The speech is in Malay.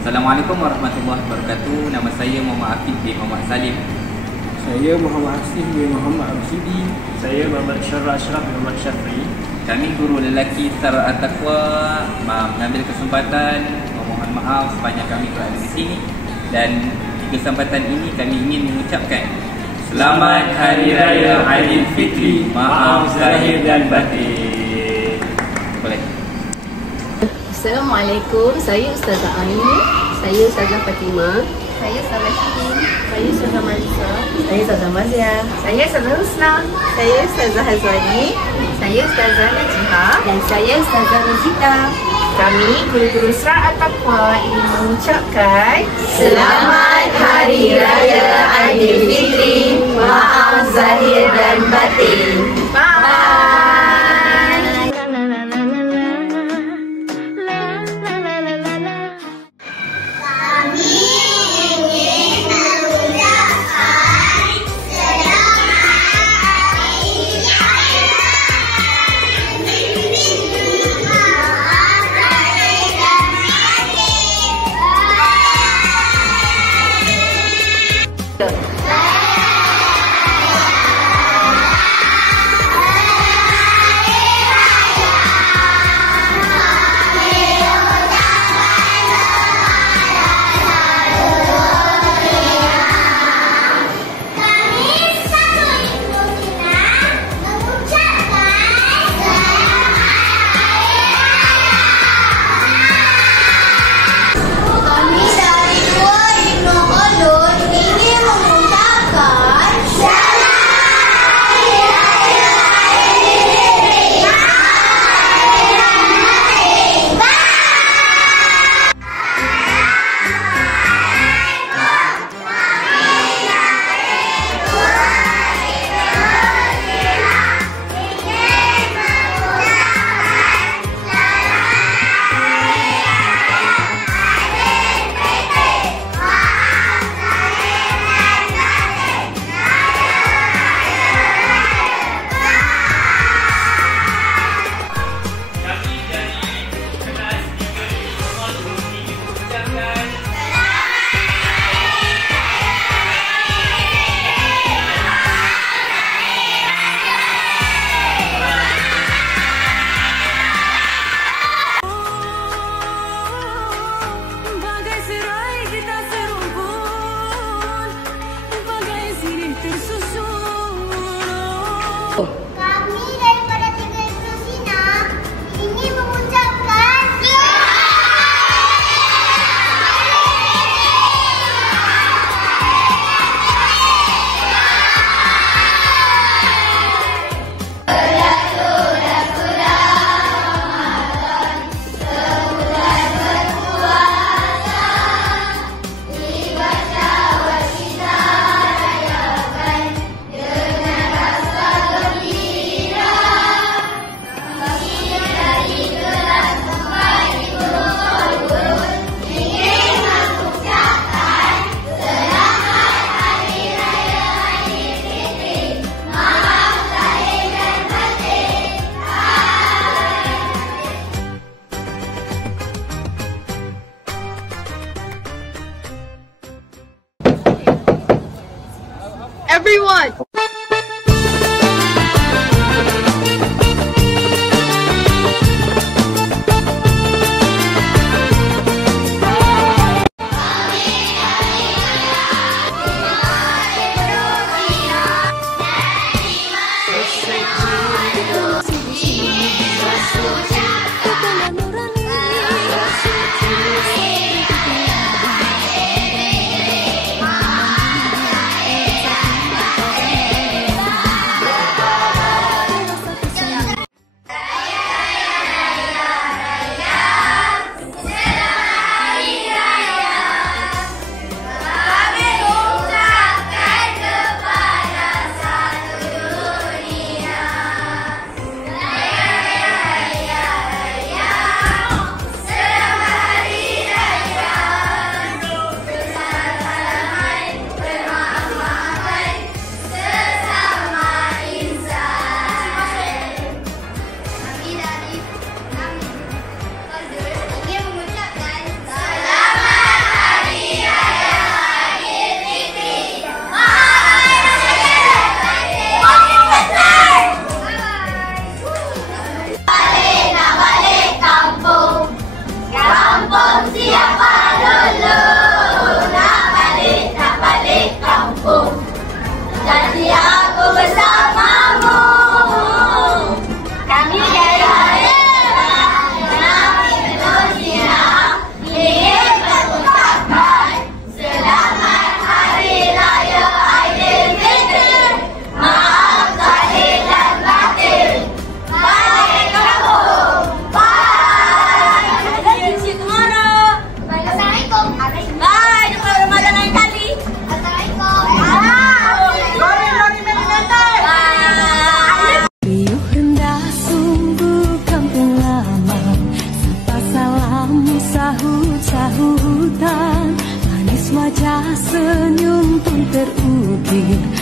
Assalamualaikum warahmatullahi wabarakatuh. Nama saya Muhammad Afiq bin Muhammad Salim. Saya Muhammad Asif bin Muhammad Rashidi. Saya Muhammad Syarah Ashraf bin Muhammad Syafri. Kami guru lelaki Tara At-Taqwa mengambil kesempatan memohon maaf sebanyak kami berada di sini, dan di kesempatan ini kami ingin mengucapkan Selamat Hari Raya Aidilfitri. Maaf zahir dan batin. Boleh. Assalamualaikum, saya Ustazah Aini. Saya Ustazah Fatimah. Saya Ustazah Syidin. Saya Ustazah Marisa. Saya Ustazah Mazia. Saya Ustazah Husna. Saya Ustazah Hazwani. Saya Ustazah Najiha. Dan saya Ustazah Rosita. Kami guru-guru Surah At-Taqwa ingin mengucapkan Selamat Hari Raya Aidilfitri. Maaf zahir dan batin. Bye. Kami daripada Tiga Inklusina ingin mengucapkan Everyone! Malam sahut-sahutan, manis wajah senyum pun terukir.